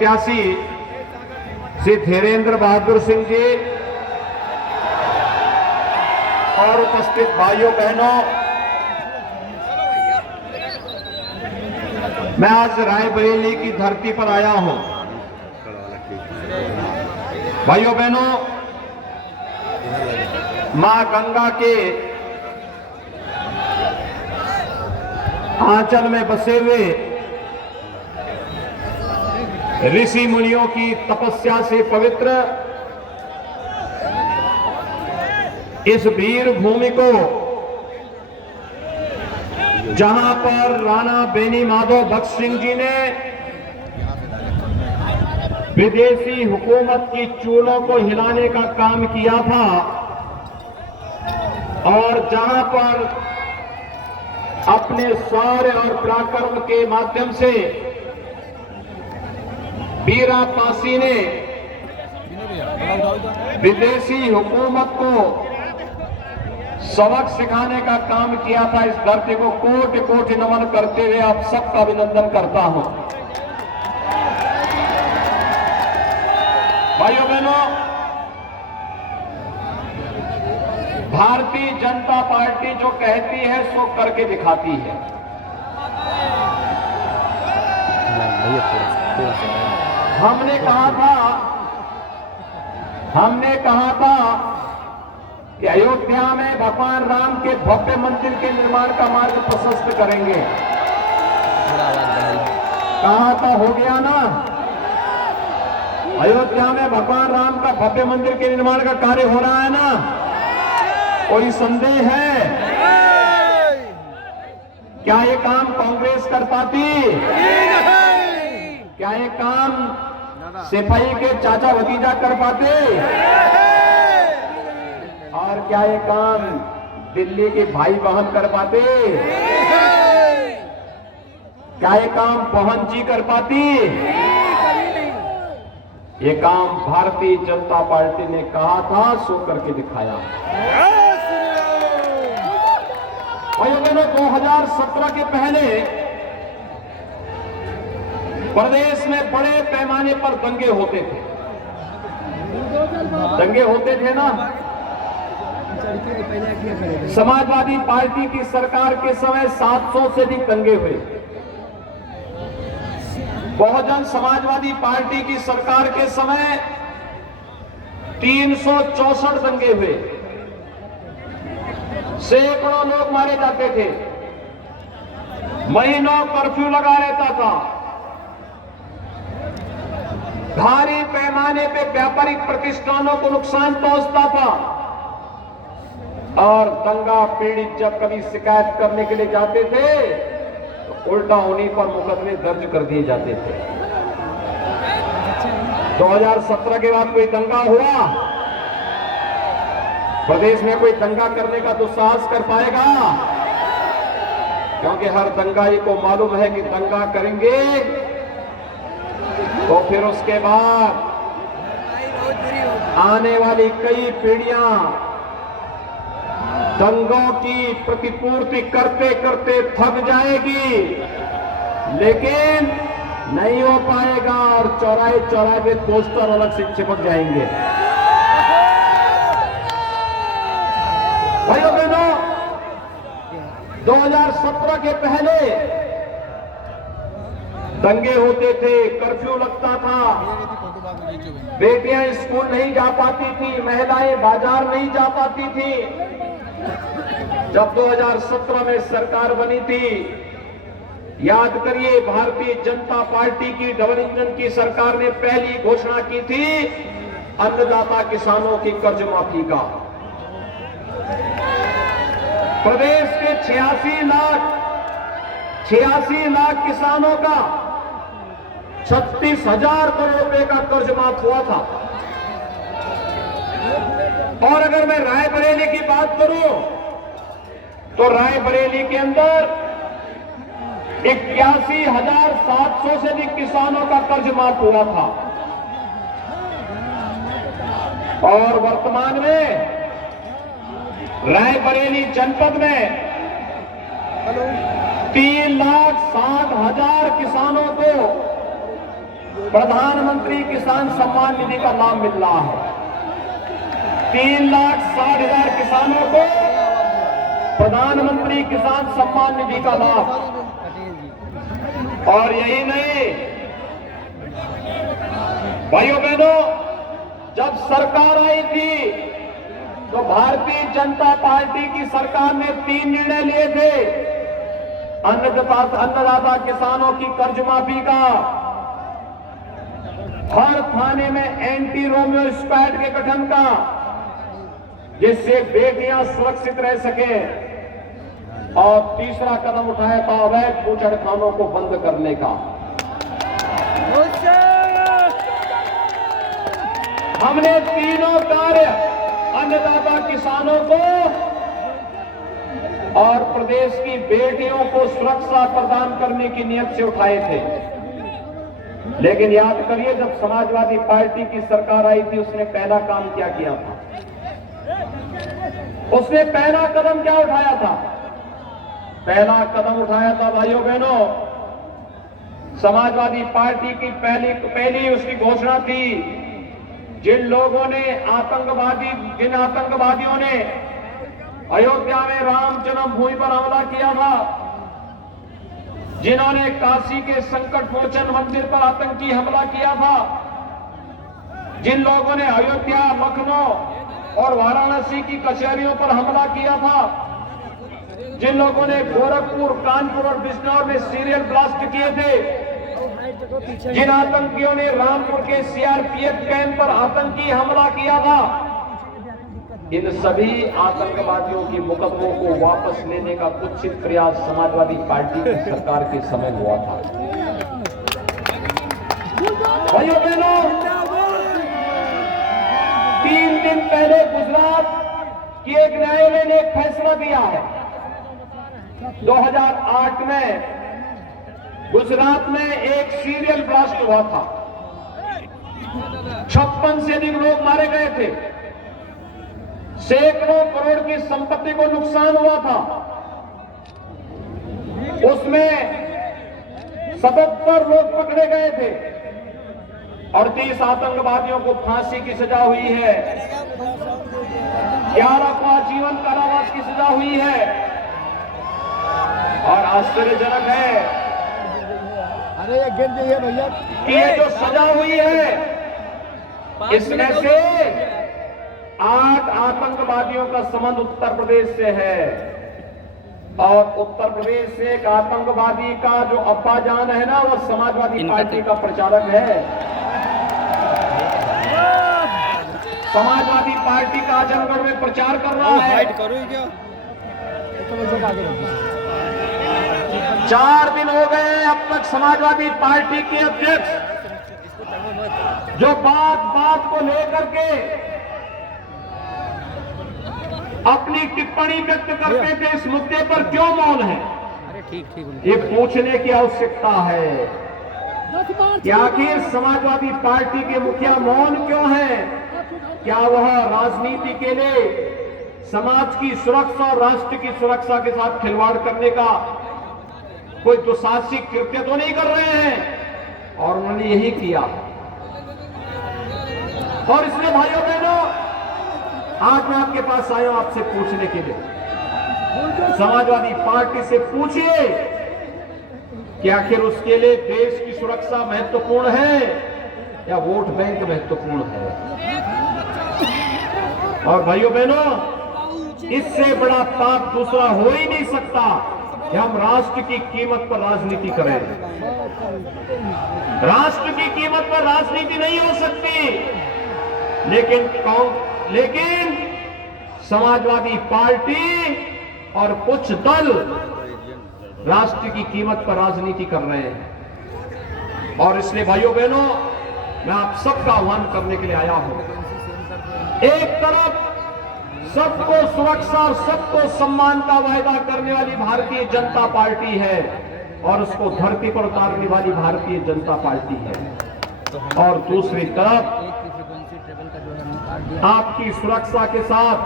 प्रत्याशी श्री धीरेन्द्र बहादुर सिंह जी और उपस्थित भाइयों बहनों, मैं आज रायबरेली की धरती पर आया हूं। भाइयों बहनों, मां गंगा के आंचल में बसे हुए ऋषि मुनियों की तपस्या से पवित्र इस वीर भूमि को, जहां पर राणा बेनी माधव भक्त सिंह जी ने विदेशी हुकूमत की चूलों को हिलाने का काम किया था और जहां पर अपने शौर्य और पराक्रम के माध्यम से वीरा पासी ने विदेशी हुकूमत को सबक सिखाने का काम किया था। इस धरती को कोटि कोटि नमन करते हुए आप सबका अभिनंदन करता हूं। भाइयों बहनों, भारतीय जनता पार्टी जो कहती है सो करके दिखाती है। हमने कहा था कि अयोध्या में भगवान राम के भव्य मंदिर के निर्माण का मार्ग प्रशस्त करेंगे। कहा था, हो गया ना। अयोध्या में भगवान राम का भव्य मंदिर के निर्माण का कार्य हो रहा है ना। कोई संदेह है? क्या ये काम कांग्रेस कर पाती? क्या ये काम सिपाही के चाचा भतीजा कर पाते? और क्या ये काम दिल्ली के भाई बहन कर पाते? क्या ये काम बहन जी कर पाती? ये काम भारतीय जनता पार्टी ने कहा था सो करके दिखाया। भाइयों बहनों, 2017 के पहले प्रदेश में बड़े पैमाने पर दंगे होते थे। दंगे होते थे ना। समाजवादी पार्टी की सरकार के समय 700 से अधिक दंगे हुए। बहुजन समाजवादी पार्टी की सरकार के समय 364 दंगे हुए। सैकड़ों लोग मारे जाते थे। महीनों कर्फ्यू लगा रहता था। भारी पैमाने पे व्यापारिक प्रतिष्ठानों को नुकसान पहुंचता था और दंगा पीड़ित जब कभी शिकायत करने के लिए जाते थे तो उल्टा उन्हीं पर मुकदमे दर्ज कर दिए जाते थे। 2017 के बाद कोई दंगा हुआ? प्रदेश में कोई दंगा करने का दुस्साहस कर पाएगा? क्योंकि हर दंगाई को मालूम है कि दंगा करेंगे तो फिर उसके बाद आने वाली कई पीढ़ियां दंगों की प्रतिपूर्ति करते करते थक जाएगी, लेकिन नहीं हो पाएगा और चौराहे चौराहे पे पोस्टर अलग से चिपक जाएंगे। भाइयों बहनों, 2017 के पहले दंगे होते थे, कर्फ्यू लगता था, बेटियां स्कूल नहीं जा पाती थी, महिलाएं बाजार नहीं जा पाती थी। जब 2017 में सरकार बनी थी, याद करिए, भारतीय जनता पार्टी की डबल इंजन की सरकार ने पहली घोषणा की थी अन्नदाता किसानों की कर्ज माफी का। प्रदेश के 86 लाख किसानों का 36,000 करोड़ रुपए का कर्ज माफ हुआ था। और अगर मैं रायबरेली की बात करूं तो रायबरेली के अंदर 81,700 से अधिक किसानों का कर्ज माफ हुआ था। और वर्तमान में रायबरेली जनपद में 3,60,000 किसानों को प्रधानमंत्री किसान सम्मान निधि का लाभ मिल रहा है। 3,60,000 किसानों को प्रधानमंत्री किसान सम्मान निधि का लाभ। और यही नहीं भाइयों बहनों, जब सरकार आई थी तो भारतीय जनता पार्टी की सरकार ने 3 निर्णय लिए थे। अन्नदाता किसानों की कर्ज माफी का, हर थाने में एंटी रोमियो स्क्वाड के गठन का, जिससे बेटियां सुरक्षित रह सके, और तीसरा कदम उठाया था अवैध बूचड़खानों को बंद करने का। हमने तीनों कार्य अन्नदाता किसानों को और प्रदेश की बेटियों को सुरक्षा प्रदान करने की नीयत से उठाए थे। लेकिन याद करिए, जब समाजवादी पार्टी की सरकार आई थी, उसने पहला काम क्या किया था? उसने पहला कदम क्या उठाया था? पहला कदम उठाया था भाइयों बहनों, समाजवादी पार्टी की पहली उसकी घोषणा थी, जिन आतंकवादियों ने अयोध्या में राम जन्मभूमि पर हमला किया था, जिन्होंने काशी के संकट मोचन मंदिर पर आतंकी हमला किया था, जिन लोगों ने अयोध्या, लखनऊ और वाराणसी की कचहरियों पर हमला किया था, जिन लोगों ने गोरखपुर, कानपुर और बिजनौर में सीरियल ब्लास्ट किए थे, जिन आतंकियों ने रामपुर के सीआरपीएफ कैंप पर आतंकी हमला किया था, इन सभी आतंकवादियों के मुकदमों को वापस लेने का कुत्सित प्रयास समाजवादी पार्टी की सरकार के समय हुआ था। भाइयों बहनों, 3 दिन पहले गुजरात की एक न्यायालय ने एक फैसला दिया है। 2008 में गुजरात में एक सीरियल ब्लास्ट हुआ था, 56 से अधिक लोग मारे गए थे, सैकड़ों करोड़ की संपत्ति को नुकसान हुआ था। उसमें 77 लोग पकड़े गए थे और 30 आतंकवादियों को फांसी की सजा हुई है, 11 को आजीवन कारावास की सजा हुई है। और आश्चर्यजनक है, अरे ये गिर जाइए भैया, ये जो सजा हुई है, इसमें से 8 आतंकवादियों का संबंध उत्तर प्रदेश से है। और उत्तर प्रदेश से एक आतंकवादी का जो अब्बाजान है ना, वो समाजवादी पार्टी का प्रचारक है। समाजवादी पार्टी का आजमगढ़ में प्रचार कर रहा है। 4 दिन हो गए अब तक समाजवादी पार्टी के अध्यक्ष जो बात को लेकर के अपनी टिप्पणी व्यक्त करते थे, इस मुद्दे पर क्यों मौन है? ये पूछने की आवश्यकता है कि आखिर समाजवादी पार्टी के मुखिया मौन क्यों है? क्या वह राजनीति के लिए समाज की सुरक्षा और राष्ट्र की सुरक्षा के साथ खिलवाड़ करने का कोई दुस्साहसिक कृत्य तो नहीं कर रहे हैं? और उन्होंने यही किया। और इसलिए भाइयों बहनों, आज मैं आपके पास आया हूं आपसे पूछने के लिए, समाजवादी पार्टी से पूछिए कि आखिर उसके लिए देश की सुरक्षा महत्वपूर्ण है या वोट बैंक महत्वपूर्ण है? और भाइयों बहनों, इससे बड़ा पाप दूसरा हो ही नहीं सकता कि हम राष्ट्र की कीमत पर राजनीति करें। राष्ट्र की कीमत पर राजनीति नहीं हो सकती, लेकिन समाजवादी पार्टी और कुछ दल राष्ट्र की कीमत पर राजनीति कर रहे हैं। और इसलिए भाइयों बहनों, मैं आप सबका आह्वान करने के लिए आया हूं। एक तरफ सबको सुरक्षा और सबको सम्मान का वायदा करने वाली भारतीय जनता पार्टी है और उसको धरती पर उतारने वाली भारतीय जनता पार्टी है, और दूसरी तरफ आपकी सुरक्षा के साथ,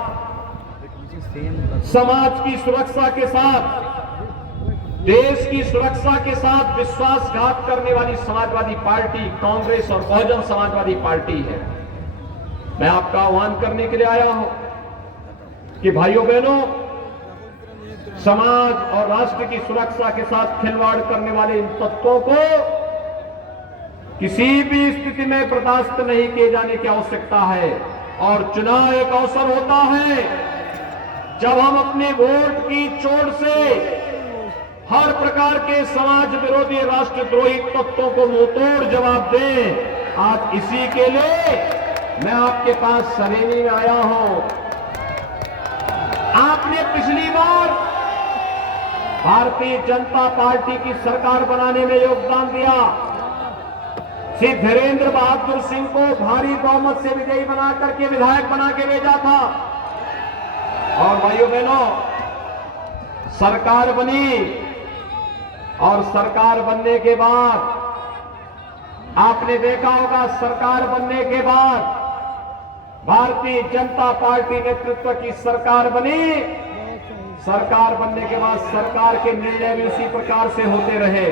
समाज की सुरक्षा के साथ देश की सुरक्षा के साथ विश्वासघात करने वाली समाजवादी पार्टी कांग्रेस और बहुजन समाजवादी पार्टी है। मैं आपका आह्वान करने के लिए आया हूं कि भाइयों बहनों, समाज और राष्ट्र की सुरक्षा के साथ खिलवाड़ करने वाले इन तत्वों को किसी भी स्थिति में बर्दाश्त नहीं किए जाने की आवश्यकता है। और चुनाव एक अवसर होता है जब हम अपने वोट की चोट से हर प्रकार के समाज विरोधी राष्ट्रद्रोही तत्वों को मुंहतोड़ जवाब दें। आज इसी के लिए मैं आपके पास सरेनी में आया हूं। आपने पिछली बार भारतीय जनता पार्टी की सरकार बनाने में योगदान दिया। श्री धीरेन्द्र बहादुर सिंह को भारी बहुमत से विजयी बना करके विधायक बना के भेजा था। और भाइयों बहनों, सरकार बनी और सरकार बनने के बाद आपने देखा होगा, सरकार बनने के बाद भारतीय जनता पार्टी नेतृत्व की सरकार बनी। सरकार बनने के बाद सरकार के निर्णय भी उसी प्रकार से होते रहे।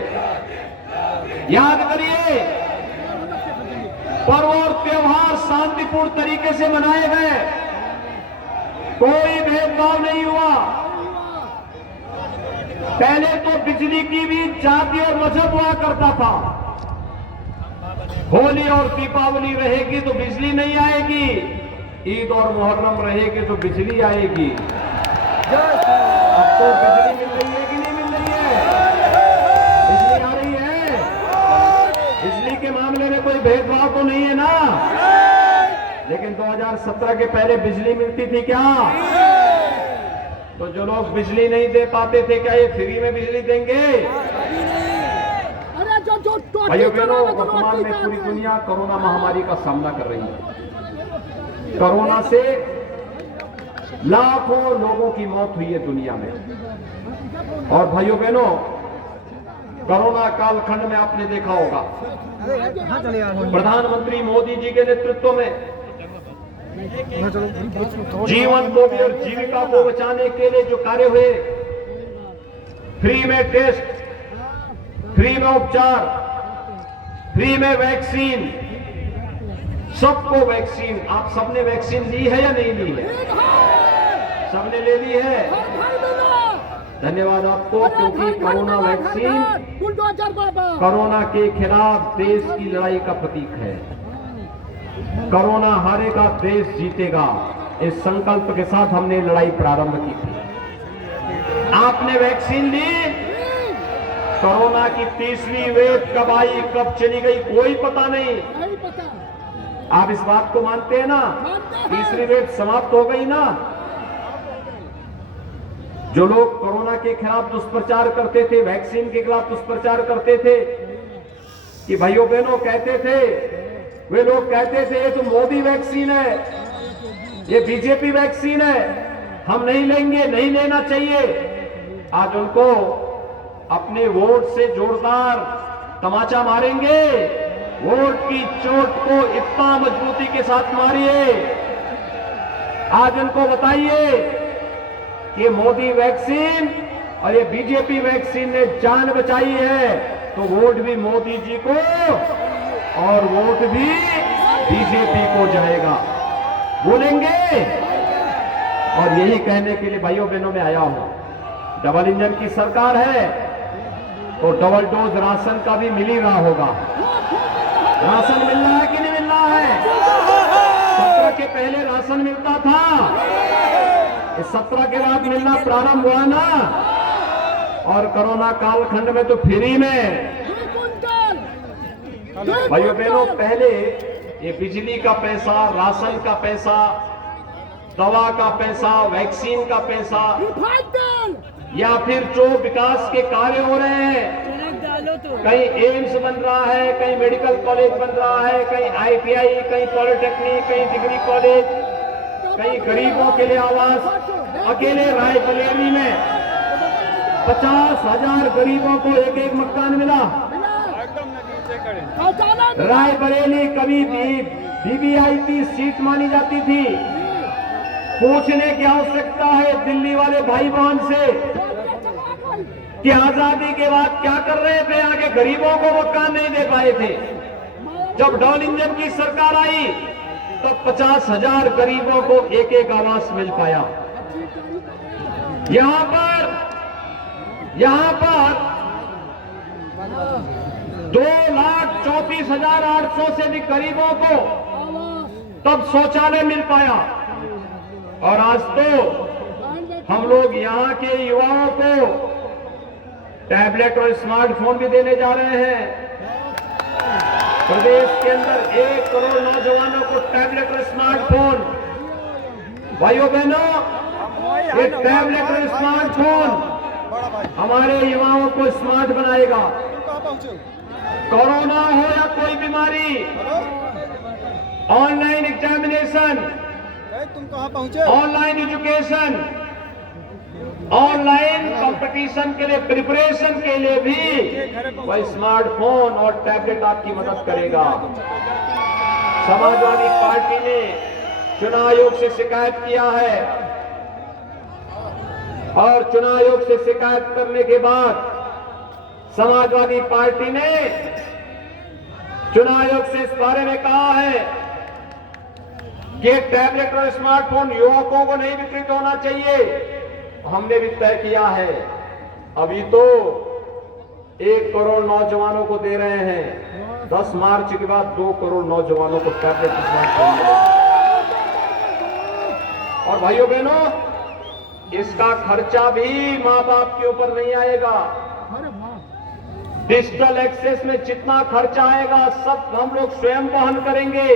याद करिए, पर्व और त्योहार शांतिपूर्ण तरीके से मनाए गए, कोई भेदभाव नहीं हुआ। पहले तो बिजली की भी जाति और मजहब हुआ करता था। होली और दीपावली रहेगी तो बिजली नहीं आएगी, ईद और मुहर्रम रहेगी तो बिजली आएगी। अब तो बिजली मिल रही है कि नहीं मिल रही है? बिजली आ रही है। बिजली के मामले में कोई भेदभाव तो नहीं है ना? लेकिन 2017 के पहले बिजली मिलती थी क्या? तो जो लोग बिजली नहीं दे पाते थे, क्या ये फ्री में बिजली देंगे? भाइयों बहनों, वर्तमान में पूरी दुनिया कोरोना महामारी का सामना कर रही है। कोरोना से लाखों लोगों की मौत हुई है दुनिया में। और भाइयों बहनों, कोरोना कालखंड में आपने देखा होगा, प्रधानमंत्री मोदी जी के नेतृत्व में जीवन को भी और जीविका को बचाने के लिए जो कार्य हुए, फ्री में टेस्ट, फ्री में उपचार, फ्री में वैक्सीन, सबको वैक्सीन। आप सबने वैक्सीन ली है या नहीं ली है? सबने ले ली है। धन्यवाद आपको, क्योंकि कोरोना वैक्सीन कोरोना के खिलाफ देश की लड़ाई का प्रतीक है। कोरोना हारेगा, देश जीतेगा, इस संकल्प के साथ हमने लड़ाई प्रारंभ की थी। आपने वैक्सीन ली। कोरोना की तीसरी वेव कब आई, कब चली गई, कोई पता नहीं। आप इस बात को मानते हैं ना? तीसरी वेव समाप्त हो गई ना? जो लोग कोरोना के खिलाफ दुष्प्रचार करते थे, वैक्सीन के खिलाफ दुष्प्रचार करते थे, कि भाइयों बहनों कहते थे, वे लोग कहते थे ये तो मोदी वैक्सीन है, ये बीजेपी वैक्सीन है, हम नहीं लेंगे, नहीं लेना चाहिए। आज उनको अपने वोट से जोरदार तमाचा मारेंगे। वोट की चोट को इतना मजबूती के साथ मारिए। आज उनको बताइए कि मोदी वैक्सीन और ये बीजेपी वैक्सीन ने जान बचाई है, तो वोट भी मोदी जी को और वोट भी बीजेपी को जाएगा। बोलेंगे। और यही कहने के लिए भाइयों बहनों में आया हूं, डबल इंजन की सरकार है तो डबल डोज राशन का भी मिल ही रहा होगा। राशन मिल रहा है कि नहीं मिल रहा है? 17 के पहले राशन मिलता था, इस 17 के बाद मिलना प्रारंभ हुआ ना। और कोरोना कालखंड में तो फ्री में। भाइयों बहनों, पहले ये बिजली का पैसा, राशन का पैसा, दवा का पैसा, वैक्सीन का पैसा, या फिर जो विकास के कार्य हो रहे हैं, कहीं एम्स बन रहा है, कहीं मेडिकल कॉलेज बन रहा है, कहीं आईटीआई, कहीं पॉलिटेक्निक, कहीं डिग्री कॉलेज, कहीं गरीबों के लिए आवास। अकेले रायबरेली में 50,000 गरीबों को एक एक मकान मिला। रायबरेली कभी भी वीवीआईपी सीट मानी जाती थी। पूछने की आवश्यकता है दिल्ली वाले भाई बहन से, कि आजादी के बाद क्या कर रहे थे, आगे गरीबों को मकान नहीं दे पाए थे। जब डबल इंजन की सरकार आई तब 50,000 गरीबों को एक एक आवास मिल पाया। यहां पर 2,34,800 से अधिक गरीबों को तब शौचालय मिल पाया। और आज तो हम लोग यहाँ के युवाओं को टैबलेट और स्मार्टफोन भी देने जा रहे हैं। प्रदेश के अंदर 1 करोड़ नौजवानों को टैबलेट और स्मार्टफोन। भाइयों बहनों, ये टैबलेट और स्मार्टफोन हमारे युवाओं को स्मार्ट बनाएगा। कोरोना हो या कोई बीमारी, ऑनलाइन एग्जामिनेशन, तुम कहाँ पहुंचे? ऑनलाइन एजुकेशन, ऑनलाइन कंपटीशन के लिए, प्रिपरेशन के लिए भी वह स्मार्टफोन और टैबलेट आपकी मदद करेगा। समाजवादी पार्टी ने चुनाव आयोग से शिकायत किया है और चुनाव आयोग से शिकायत करने के बाद समाजवादी पार्टी ने चुनाव आयोग से इस बारे में कहा है कि टैबलेट और स्मार्टफोन युवकों को नहीं वितरित होना चाहिए। हमने भी तय किया है, अभी तो 1 करोड़ नौजवानों को दे रहे हैं, 10 मार्च के बाद 2 करोड़ नौजवानों को टैबलेट स्मार्टफोन मिलेगा। और भाइयों बहनों, इसका खर्चा भी मां बाप के ऊपर नहीं आएगा। डिजिटल एक्सेस में जितना खर्चा आएगा सब हम लोग स्वयं वहन करेंगे।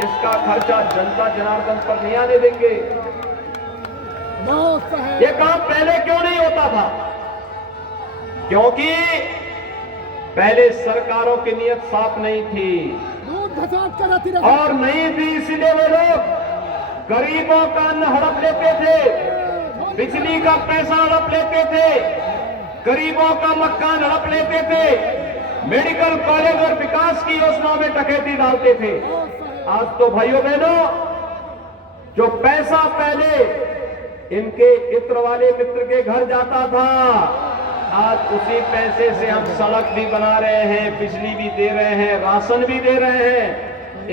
इसका खर्चा जनता जनार्दन पर नहीं आने देंगे। ये काम पहले क्यों नहीं होता था? क्योंकि पहले सरकारों की नीयत साफ नहीं थी और नहीं थी, इसलिए वे लोग गरीबों का अन्न हड़प लेते थे, बिजली का पैसा हड़प लेते थे, गरीबों का मकान हड़प लेते थे, मेडिकल कॉलेज और विकास की योजनाओं में डकैती डालते थे। आज तो भाइयों बहनों, जो पैसा पहले इनके इत्र वाले मित्र के घर जाता था, आज उसी पैसे से हम सड़क भी बना रहे हैं, बिजली भी दे रहे हैं, राशन भी दे रहे हैं,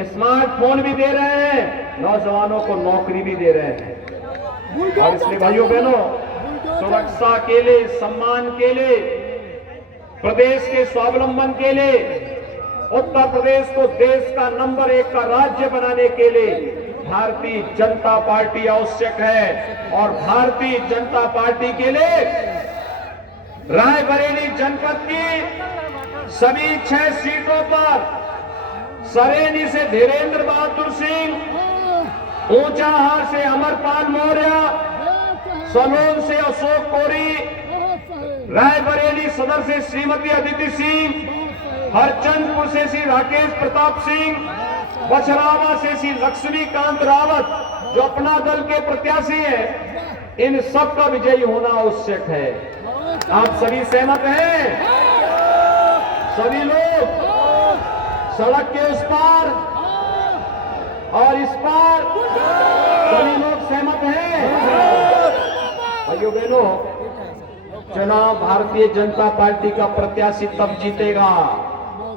स्मार्टफोन भी दे रहे हैं, नौजवानों को नौकरी भी दे रहे हैं। और इसलिए भाइयों बहनों, सुरक्षा के लिए, सम्मान के लिए, प्रदेश के स्वावलंबन के लिए, उत्तर प्रदेश को देश का नंबर 1 का राज्य बनाने के लिए भारतीय जनता पार्टी आवश्यक है। और भारतीय जनता पार्टी के लिए रायबरेली जनपद की सभी 6 सीटों पर सरेनी से धीरेन्द्र बहादुर सिंह, ऊंचाहार से अमरपाल मौर्य, सलोन से अशोक कोरी, रायबरेली सदर से श्रीमती अदिति सिंह, हरचंदपुर से श्री राकेश प्रताप सिंह, बछरावा से श्री लक्ष्मीकांत रावत जो अपना दल के प्रत्याशी हैं, इन सब का विजयी होना आवश्यक है। आप सभी सहमत हैं? सभी लोग सड़क के उस पार और इस पार सभी लोग सहमत हैं? भाइयों बहनों, चुनाव भारतीय जनता पार्टी का प्रत्याशी तब जीतेगा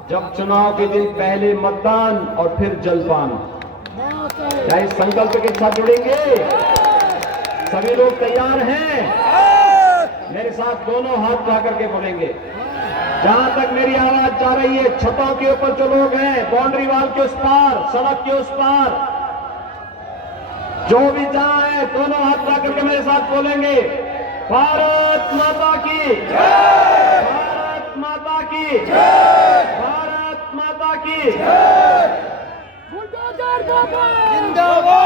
जब चुनाव के दिन पहले मतदान और फिर जलपान। क्या इस संकल्प के साथ जुड़ेंगे? सभी लोग तैयार हैं? मेरे साथ दोनों हाथ उठा करके बोलेंगे। जहां तक मेरी आवाज जा रही है, छतों के ऊपर जो लोग हैं, बाउंड्री वॉल के उस पार, सड़क के उस पार, जो भी जहां है, दोनों हाथ उठा करके मेरे साथ बोलेंगे, भारत माता की जय, भारत माता की जय, भारत माता की जय, जिंदाबाद।